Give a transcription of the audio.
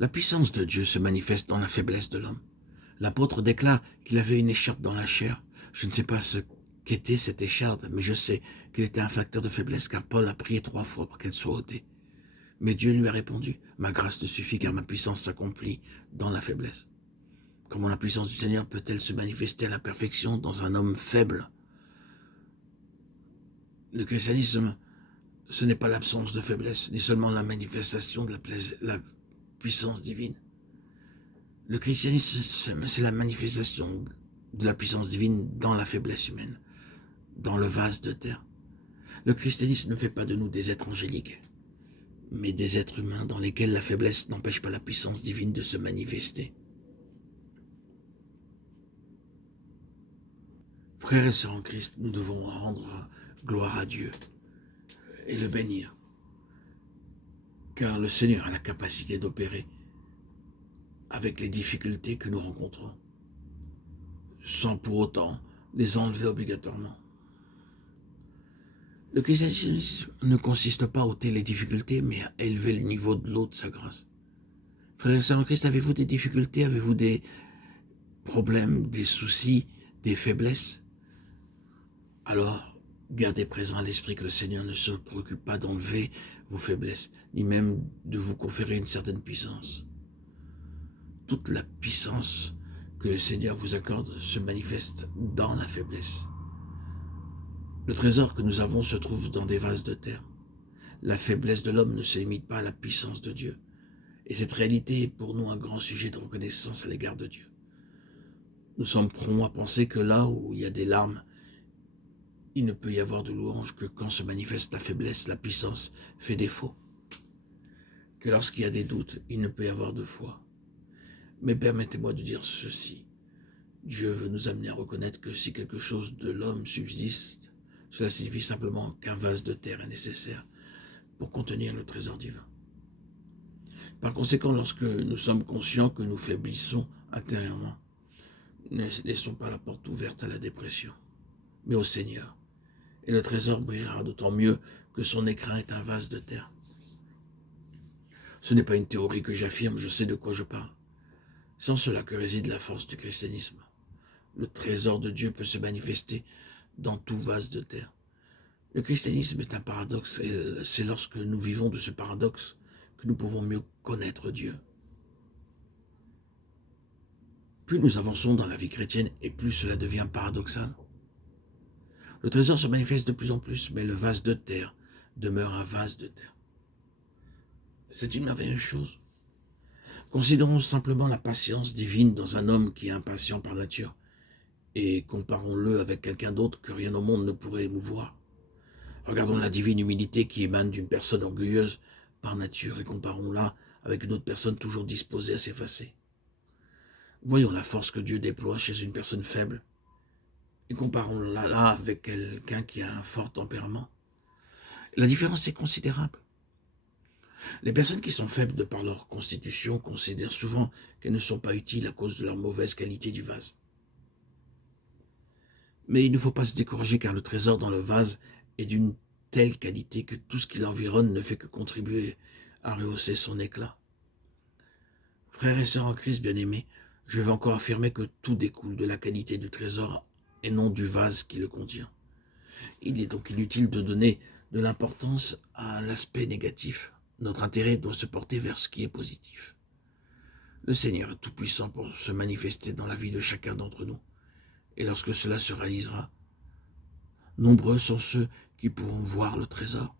La puissance de Dieu se manifeste dans la faiblesse de l'homme. L'apôtre déclare qu'il avait une écharpe dans la chair. Je ne sais pas ce qu'était cette écharpe, mais je sais qu'elle était un facteur de faiblesse, car Paul a prié 3 fois pour qu'elle soit ôtée. Mais Dieu lui a répondu, « Ma grâce te suffit, car ma puissance s'accomplit dans la faiblesse. » Comment la puissance du Seigneur peut-elle se manifester à la perfection dans un homme faible? Le christianisme, ce n'est pas l'absence de faiblesse, ni seulement la manifestation de la puissance divine. Le christianisme, c'est la manifestation de la puissance divine dans la faiblesse humaine, dans le vase de terre. Le christianisme ne fait pas de nous des êtres angéliques, mais des êtres humains dans lesquels la faiblesse n'empêche pas la puissance divine de se manifester. Frères et sœurs en Christ, nous devons rendre gloire à Dieu et le bénir, car le Seigneur a la capacité d'opérer avec les difficultés que nous rencontrons, sans pour autant les enlever obligatoirement. Le christianisme ne consiste pas à ôter les difficultés, mais à élever le niveau de l'eau de sa grâce. Frères et sœurs en Christ, avez-vous des difficultés? Avez-vous des problèmes, des soucis, des faiblesses? Alors, gardez présent à l'esprit que le Seigneur ne se préoccupe pas d'enlever vos faiblesses, ni même de vous conférer une certaine puissance. Toute la puissance que le Seigneur vous accorde se manifeste dans la faiblesse. Le trésor que nous avons se trouve dans des vases de terre. La faiblesse de l'homme ne se limite pas à la puissance de Dieu. Et cette réalité est pour nous un grand sujet de reconnaissance à l'égard de Dieu. Nous sommes prompts à penser que là où il y a des larmes, il ne peut y avoir de louange que quand se manifeste la faiblesse, la puissance fait défaut. Que lorsqu'il y a des doutes, il ne peut y avoir de foi. Mais permettez-moi de dire ceci. Dieu veut nous amener à reconnaître que si quelque chose de l'homme subsiste, cela signifie simplement qu'un vase de terre est nécessaire pour contenir le trésor divin. Par conséquent, lorsque nous sommes conscients que nous faiblissons intérieurement, ne laissons pas la porte ouverte à la dépression, mais au Seigneur. Et le trésor brillera d'autant mieux que son écrin est un vase de terre. Ce n'est pas une théorie que j'affirme, je sais de quoi je parle. C'est en cela que réside la force du christianisme. Le trésor de Dieu peut se manifester dans tout vase de terre. Le christianisme est un paradoxe, et c'est lorsque nous vivons de ce paradoxe que nous pouvons mieux connaître Dieu. Plus nous avançons dans la vie chrétienne, et plus cela devient paradoxal. Le trésor se manifeste de plus en plus, mais le vase de terre demeure un vase de terre. C'est une merveilleuse chose. Considérons simplement la patience divine dans un homme qui est impatient par nature, et comparons-le avec quelqu'un d'autre que rien au monde ne pourrait émouvoir. Regardons la divine humilité qui émane d'une personne orgueilleuse par nature, et comparons-la avec une autre personne toujours disposée à s'effacer. Voyons la force que Dieu déploie chez une personne faible, et comparons-la là avec quelqu'un qui a un fort tempérament. La différence est considérable. Les personnes qui sont faibles de par leur constitution considèrent souvent qu'elles ne sont pas utiles à cause de leur mauvaise qualité du vase. Mais il ne faut pas se décourager car le trésor dans le vase est d'une telle qualité que tout ce qui l'environne ne fait que contribuer à rehausser son éclat. Frères et sœurs en Christ bien-aimés, je vais encore affirmer que tout découle de la qualité du trésor et non du vase qui le contient. Il est donc inutile de donner de l'importance à l'aspect négatif. Notre intérêt doit se porter vers ce qui est positif. Le Seigneur est tout-puissant pour se manifester dans la vie de chacun d'entre nous. Et lorsque cela se réalisera, nombreux sont ceux qui pourront voir le trésor.